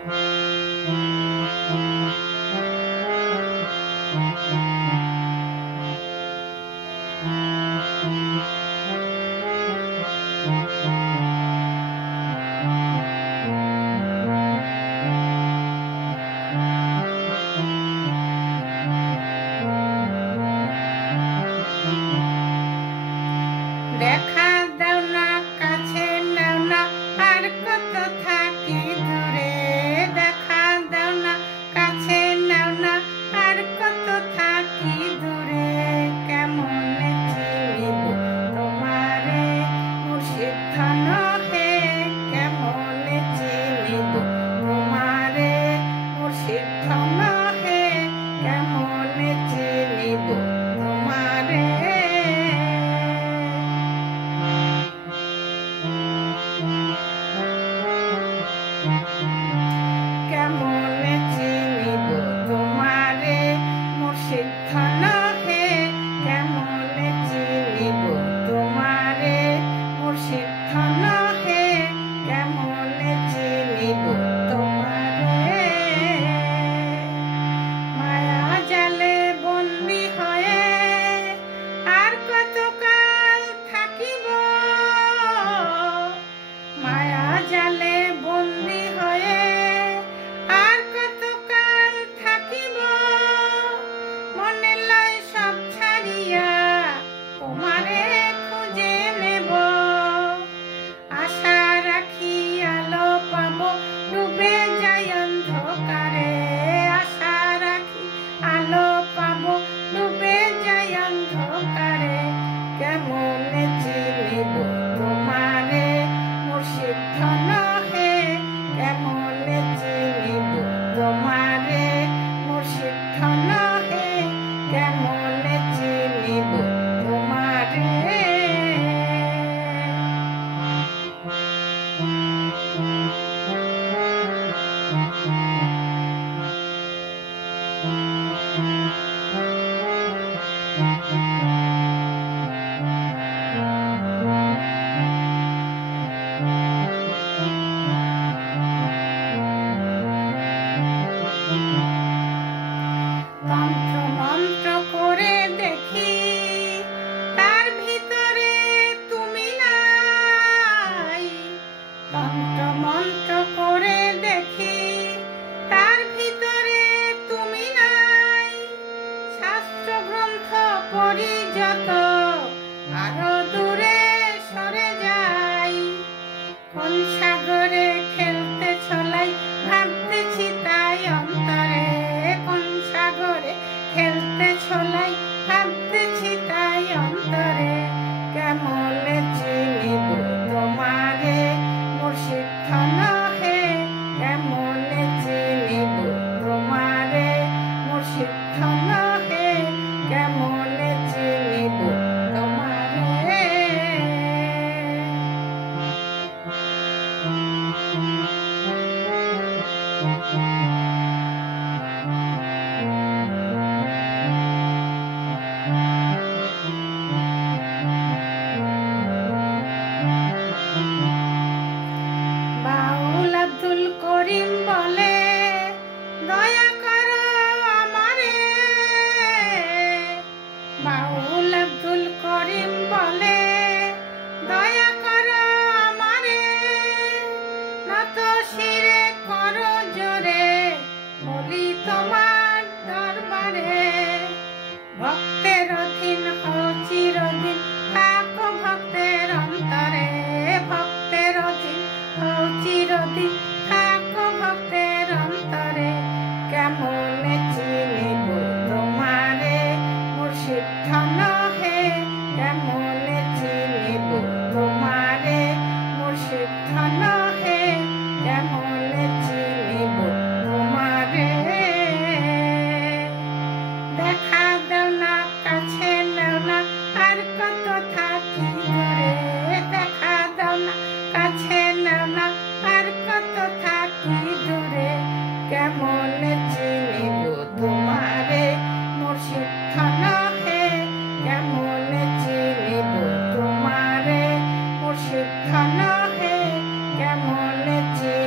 দেখা দাও না কাছে নাও না আর কত থাকি দূরে, দেখা দাও না কাছে নাও না আর কত থাকি দূরে, কেমনে চিনিব তোমারে মুর্শিদ ধন হে, কেমনে চিনিব তোমারে মুর্শিদ ধন হে, কেমনে চিনিব তোমারে। কেমনে চিনিব তোমারে মুর্শিদ ধন হে, কেমনে চিনিব তোমারে মুর্শিদ ধন হে, কেমনে চিনিব তোমারে। মায়া জালে বন্দী হয়ে আর কতকাল থাকিব, মায়া জালে বন্দী হয়ে আর কতকাল থাকিব, মনে লয় সব ছাড়িয়া তোমারে খুঁজে নেব, আশা রাখি আলো পাবো ডুবে যাই অন্ধকারে, আশা রাখি আলো পাবো ডুবে যাই অন্ধকারে, কেমনে চিনিব তোমারে মুর্শিদ ধন হে, কেমনে চিনিব তোমারে মুর্শিদ ধন হে, কেমনে চিনিব তোমারে। তন্ত্র মন্ত্র করে দেখি তার ভিতরে তুমি নাই, তন্ত্র মন্ত্র করে দেখি তার ভিতরে তুমি নাই, শাস্ত্র গ্রন্থ পড়ি যত আরো দূরে সরে যাই, কোন সাগরে খেলতে ছলাই ভাবতেছি তাই অন্তরে, কোন সাগরে খেলতে ছলাই ভাবতেছি তাই অন্তরে, কেমনে চিনিব তোমারে মুর্শিদ ধন হে, কেমনে চিনিব তোমারে মুর্শিদ ধন হে, কেমনে চিনিব তোমারে। বাউল আব্দুল করিম বলে দয়া করো আমারে, বাউল আব্দুল করিম বলে দয়া করো আমারে, নত শিরে করো জোরে বলি তোমার দরবারে, ভক্তের অধীন হও চিরদিন থাকো ভক্তের অন্তরে, ভক্তের অধীন হও চিরদিন থাকো ভক্তের অন্তরে, কেমনে চিনিব তোমারে মুর্শিদ ধন হে, কেমনে চিনিব তোমারে মুর্শিদ ধন হে, কেমনে চিনিব তোমারে। দেখা দাও না কাছে নাও না আর কত থাকি দূরে, দেখা দাও না কাছে নাও না আর কত থাকি দূরে, কেমনে চিনিব তোমারে মুর্শিদ ধন হে, কেমনে চিনিব তোমারে মুর্শিদ ধন হে, কেমনে চিনিব